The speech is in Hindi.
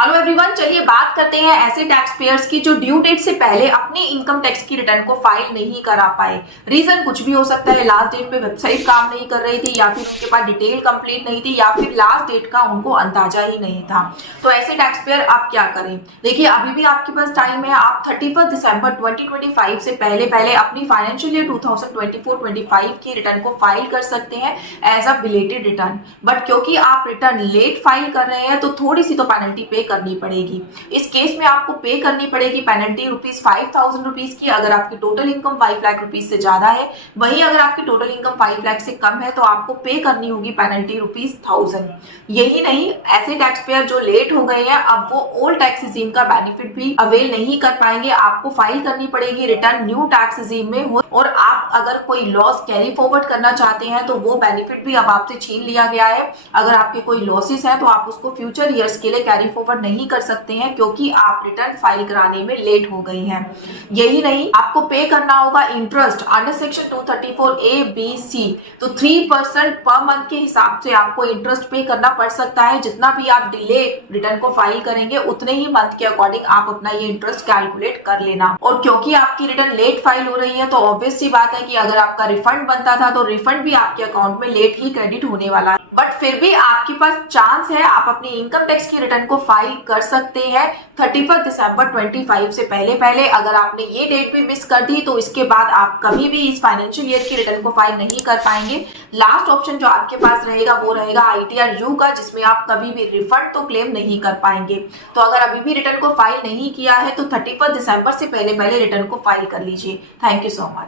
हेलो एवरीवन, चलिए बात करते हैं ऐसे टैक्स पेयर्स की जो ड्यू डेट से पहले अपनी इनकम टैक्स की रिटर्न को फाइल नहीं करा पाए। रीजन कुछ भी हो सकता है, लास्ट डेट पे वेबसाइट काम नहीं कर रही थी, या फिर उनके पास डिटेल कंप्लीट नहीं थी, या फिर लास्ट डेट का उनको अंदाजा ही नहीं था। तो ऐसे टैक्स पेयर आप क्या करें? देखिए, अभी भी आपके पास टाइम है। आप 31 दिसंबर 2025 से पहले पहले अपनी फाइनेंशियल ईयर 2024-25 की रिटर्न को फाइल कर सकते हैं as a belated return. But क्योंकि आप रिटर्न लेट फाइल कर रहे हैं तो थोड़ी सी तो पेनल्टी पे करनी पड़ेगी। इस केस में आपको पे करनी पड़ेगी पेनल्टी ₹5000 की, अगर आपकी टोटल इनकम 5 लाख रुपीज से ज्यादा है। वहीं अगर आपकी टोटल इनकम 5 लाख से कम है तो आपको पे करनी होगी पेनल्टी ₹1000। यही नहीं, ऐसे टैक्स पेयर जो लेट हो गए हैं अब वो ओल्ड टैक्स रिजीम का बेनिफिट भी अवेल नहीं कर पाएंगे। आपको फाइल करनी पड़ेगी रिटर्न न्यू टैक्स रिजीम में हो, और आप अगर कोई लॉस कैरी फॉरवर्ड करना चाहते हैं तो वो बेनिफिट भी अब आपसे छीन लिया गया है। अगर आपके कोई लॉसेस हैं तो आप उसको फ्यूचर ईयर्स के लिए कैरी फॉरवर्ड नहीं कर सकते हैं, क्योंकि आप रिटर्न फाइल कराने में लेट हो गई हैं। यही नहीं, आपको पे करना होगा इंटरेस्ट अंडर सेक्शन 234A-B-C। तो 3% पर मंथ के हिसाब से आपको इंटरेस्ट पे करना पड़ सकता है। जितना भी आप डिले रिटर्न को फाइल करेंगे उतने ही मंथ के अकॉर्डिंग आप अपना ये इंटरेस्ट कैलकुलेट कर लेना। और क्योंकि आपकी रिटर्न लेट फाइल हो रही है तो ऑब्वियस सी बात है कि अगर आपका रिफंड बनता था तो रिफंड भी आपके अकाउंट में लेट ही क्रेडिट होने वाला है। बट फिर भी आपके पास चांस है, आप अपनी इनकम टैक्स की रिटर्न को फाइल कर सकते हैं 31 दिसंबर 25 से पहले पहले। अगर आपने ये डेट भी मिस कर दी तो इसके बाद आप कभी भी इस फाइनेंशियल ईयर की रिटर्न को फाइल नहीं कर पाएंगे। लास्ट ऑप्शन जो आपके पास रहेगा वो रहेगा ITR-U का, जिसमें आप कभी भी रिफंड तो क्लेम नहीं कर पाएंगे। तो अगर अभी भी रिटर्न को फाइल नहीं किया है तो 31 दिसंबर से पहले पहले रिटर्न को फाइल कर लीजिए। Thank you so much.